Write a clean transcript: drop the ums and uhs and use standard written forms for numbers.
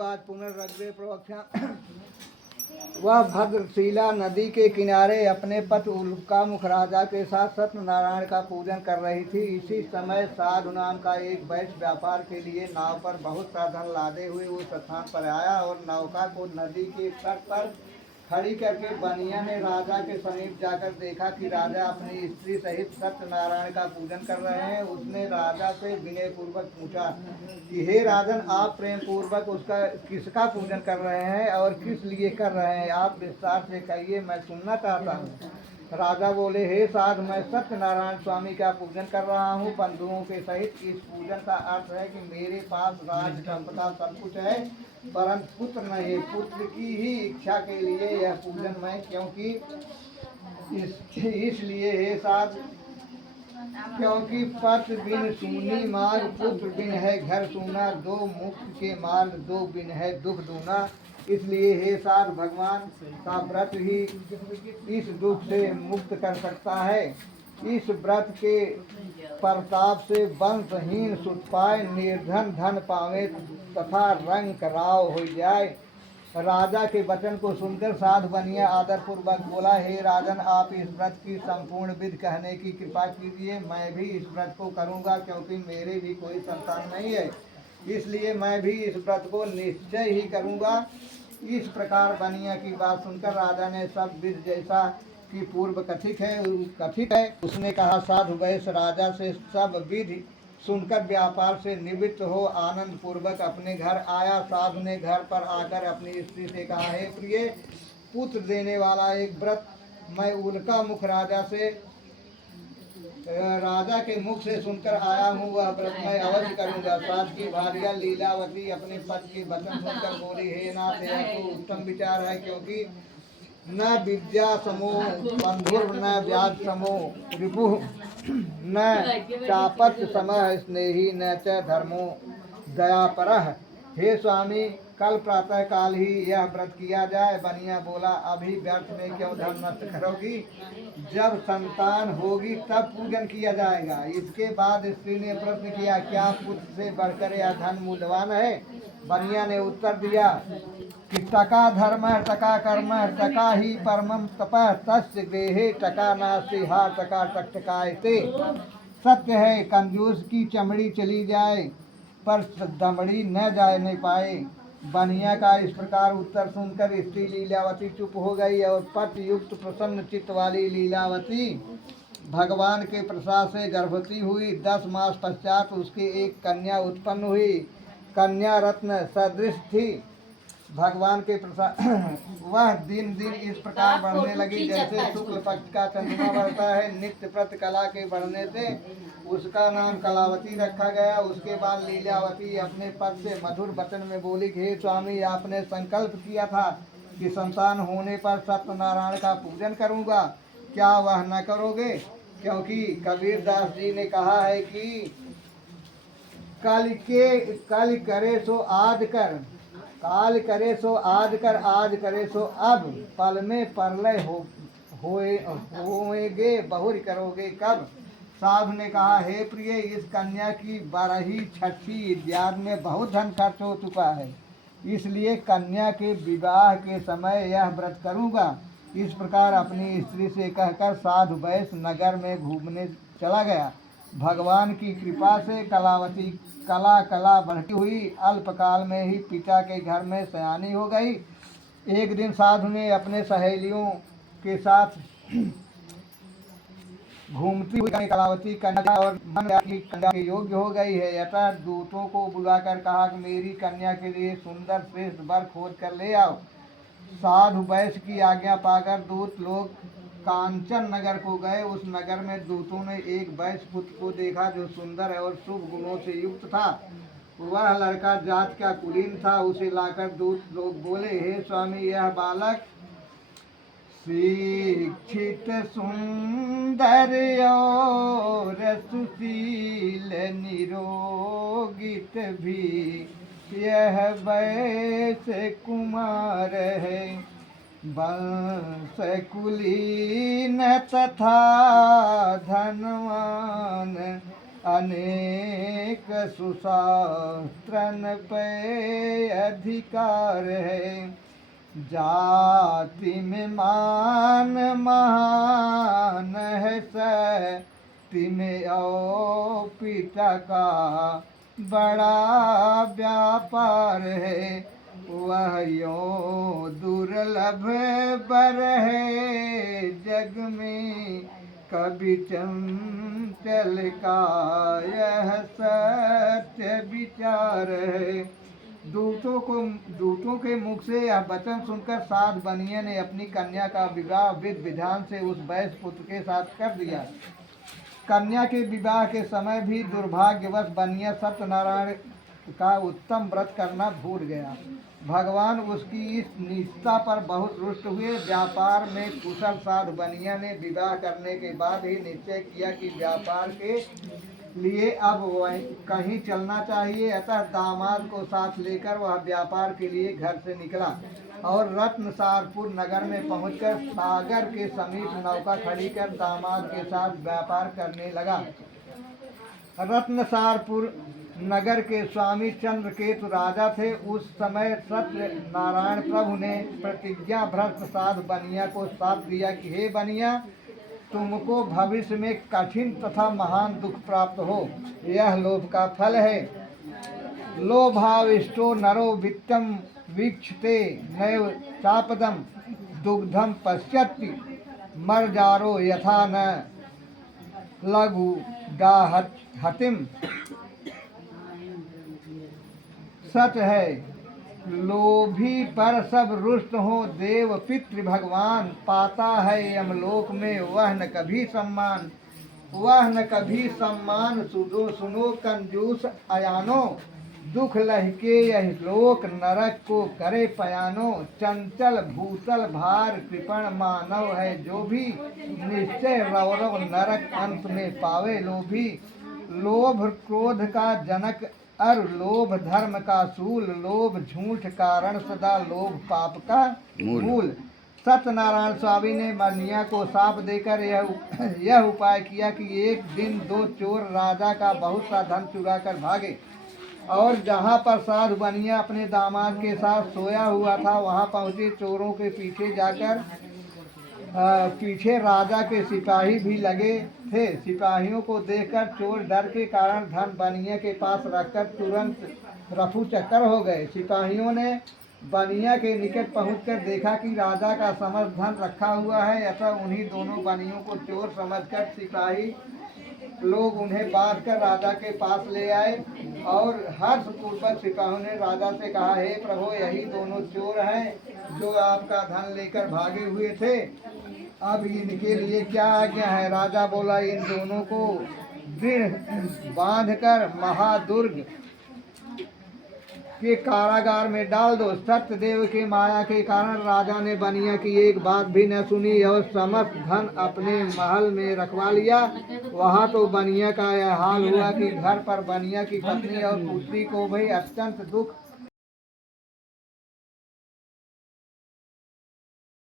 आज पुनर्रग्रे प्रवक्षा वह भद्रशिला नदी के किनारे अपने पति उल्कामुख राजा के साथ सत्यनारायण का पूजन कर रही थी। इसी समय साधु नाम का एक वैश्य व्यापार के लिए नाव पर बहुत सा धन लादे हुए उस स्थान पर आया और नौका को नदी के तट पर खड़ी करके बनिया ने राजा के समीप जाकर देखा कि राजा अपनी स्त्री सहित सत्यनारायण का पूजन कर रहे हैं। उसने राजा से विनय पूर्वक पूछा कि हे राजन, आप प्रेम पूर्वक उसका किसका पूजन कर रहे हैं और किस लिए कर रहे हैं? आप विस्तार से कहिए, मैं सुनना चाहता हूँ। राजा बोले, हे साध, मैं सत्यनारायण स्वामी का पूजन कर रहा हूँ बंधुओं के सहित। इस पूजन का अर्थ है कि मेरे पास राज संपदा सब कुछ है, परंतु पुत्र नहीं। पुत्र की ही इच्छा के लिए यह पूजन मैं, क्योंकि इसलिए हे साध, क्योंकि पति बिन सूनी मार्ग, पुत्र बिन है घर सूना, दो मुक्त के मार्ग, दो बिन है दुख दूना। इसलिए हे साध, भगवान का व्रत ही इस दुख से मुक्त कर सकता है। इस व्रत के प्रताप से वंशहीन सुत पाए, निर्धन धन पावे तथा रंग कराव हो जाए। राजा के वचन को सुनकर साधु बनिया आदर पूर्वक बोला, हे राजन, आप इस व्रत की संपूर्ण विधि कहने की कृपा कीजिए। मैं भी इस व्रत को करूंगा, क्योंकि मेरे भी कोई संतान नहीं है, इसलिए मैं भी इस व्रत को निश्चय ही करूंगा। इस प्रकार बनिया की बात सुनकर राजा ने सब विधि जैसा कि पूर्व कथित है उसने कहा। साधु वैश्य राजा से सब विधि सुनकर व्यापार से निवृत्त हो आनंद पूर्वक अपने घर आया। साधु ने घर पर आकर अपनी स्त्री से कहा, हे प्रिय, पुत्र देने वाला एक व्रत मैं उल्का मुख राजा के मुख से सुनकर आया हूँ, वह व्रत मैं अवश्य करूँगा। साथ की भार्या लीलावती अपने पति के वचन सुनकर बोली, हे नाथ, यह तो उत्तम विचार है, क्योंकि न विद्या समो बंधुर न व्याज समो रिपु न चापत्य समय स्नेही न च धर्मो दयापरः। हे स्वामी, कल प्रातः काल ही यह व्रत किया जाए। बनिया बोला, अभी व्यर्थ में क्यों धन नष्ट करोगी? जब संतान होगी तब पूजन किया जाएगा। इसके बाद स्त्री ने प्रश्न किया, क्या पुत्र से बढ़कर यह धन मूल्यवान है? बनिया ने उत्तर दिया कि टका धर्म टका कर्म टका ही परमम तपः तस्य देहे टका नास्ति हा टका टकटकायते। सत्य है, कंजूस की चमड़ी चली जाए पर दमड़ी न जाए नहीं पाए। बनिया का इस प्रकार उत्तर सुनकर स्त्री लीलावती चुप हो गई और पति युक्त प्रसन्न चित्त वाली लीलावती भगवान के प्रसाद से गर्भवती हुई। 10 मास पश्चात उसके एक कन्या उत्पन्न हुई। कन्या रत्न सदृश थी। भगवान के प्रसाद वह दिन दिन इस प्रकार बढ़ने लगी जैसे शुक्ल पक्ष का चंद्रमा बढ़ता है। नित्य प्रत कला के बढ़ने से उसका नाम कलावती रखा गया। उसके बाद लीलावती अपने पद से मधुर वचन में बोली, हे स्वामी, आपने संकल्प किया था कि संतान होने पर सत्यनारायण का पूजन करूंगा, क्या वह न करोगे? क्योंकि कबीर दास जी ने कहा है कि कल करे सो आज कर, काल करे सो आज कर, आज करे सो अब, पल में परलय होएगे, बहुरी करोगे कब? साधु ने कहा, हे प्रिय, इस कन्या की 12वीं 6वीं इत्यादि में बहुत धन खर्च हो चुका है, इसलिए कन्या के विवाह के समय यह व्रत करूंगा। इस प्रकार अपनी स्त्री से कहकर साधु वैश्य नगर में घूमने चला गया। भगवान की कृपा से कलावती कला बढ़ती हुई अल्पकाल में ही पिता के घर में सयानी हो गई। एक दिन साधु ने अपने सहेलियों के साथ घूमती हुई कलावती कन्या और मन की कन्या के योग्य हो गई है, अतः दूतों को बुलाकर कहा कि मेरी कन्या के लिए सुंदर श्रेष्ठ वर खोज कर ले आओ। साधु वैश्य की आज्ञा पाकर दूत लोग कांचन नगर को गए। उस नगर में दूतों ने एक वैश्य पुत्र को देखा जो सुंदर और शुभ गुणों से युक्त था। वह लड़का जात का कुलीन था। उसे लाकर दूत लोग बोले, हे स्वामी, यह बालक शिक्षित सुंदर और सुशील निरोगित भी यह वैश्य कुमार है। वंश कुलीन तथा धनवान अनेक सुशास्त्रन पे अधिकार है। जाति में मान महान है, सती में और पिता का बड़ा व्यापार है। वह यो दुर्लभ बर है जग में, कभी चंचल का यह सत्य विचार है। दूतों के मुख से यह वचन सुनकर साध बनिया ने अपनी कन्या का विवाह विधि विधान से उस वैश्य पुत्र के साथ कर दिया। कन्या के विवाह के समय भी दुर्भाग्यवश बनिया सत्यनारायण का उत्तम व्रत करना भूल गया। भगवान उसकी इस निष्ठा पर बहुत रुष्ट हुए। व्यापार में कुशल साधु बनिया ने विवाह करने के बाद ही निश्चय किया कि व्यापार के लिए अब वह कहीं चलना चाहिए। अतः दामाद को साथ लेकर वह व्यापार के लिए घर से निकला और रत्नसारपुर नगर में पहुंचकर सागर के समीप नौका खड़ी कर दामाद के साथ व्यापार करने लगा। रत्नसारपुर नगर के स्वामी चंद्रकेतु राजा थे। उस समय सत्य नारायण प्रभु ने प्रतिज्ञा भ्रष्ट साधु बनिया को साथ दिया कि हे बनिया, तुमको भविष्य में कठिन तथा महान दुख प्राप्त हो। यह लोभ का फल है। लोभाविष्टो नरो वित्तम वीक्षते नैव चापदम दुग्धम पश्यति मर्जारो यथा न लघु डाहतिम। सच है, लोभी पर सब रुष्ट हो। देव पितृ भगवान पाता है यमलोक में वह न कभी सम्मान, वह न कभी सम्मान। सुनो कंजूस अयानो, दुख लहके यह लोक नरक को करे पयानो। चंचल भूतल भार कृपण मानव है जो भी, निश्चय रौरव नरक अंत में पावे लोभी। लोभ क्रोध का जनक और लोभ धर्म का सूल, लोभ झूठ कारण सदा लोभ पाप का मूल। सत्यनारायण स्वामी ने बनिया को शाप देकर यह उपाय किया कि एक दिन दो चोर राजा का बहुत सा धन चुरा कर भागे और जहाँ पर साधु बनिया अपने दामाद के साथ सोया हुआ था वहाँ पहुँचे। चोरों के पीछे जाकर पीछे राजा के सिपाही भी लगे थे। सिपाहियों को देखकर चोर डर के कारण धन बनिया के पास रखकर तुरंत रफू चक्कर हो गए। सिपाहियों ने बनिया के निकट पहुंचकर देखा कि राजा का समस्त धन रखा हुआ है। अतः उन्हीं दोनों बनियों को चोर समझकर सिपाही लोग उन्हें बांध कर राजा के पास ले आए और हर्षपूर्वक सिपाहियों ने राजा से कहा, हे प्रभु, यही दोनों चोर हैं जो आपका धन लेकर भागे हुए थे। अब इनके लिए क्या आज्ञा है? राजा बोला, इन दोनों को दृढ़ बांधकर महादुर्ग के कारागार में डाल दो। सत्यदेव के माया के कारण राजा ने बनिया की एक बात भी न सुनी और समस्त धन अपने महल में रखवा लिया। वहाँ तो बनिया का यह हाल हुआ कि घर पर बनिया की पत्नी और पुत्री को भी अत्यंत दुख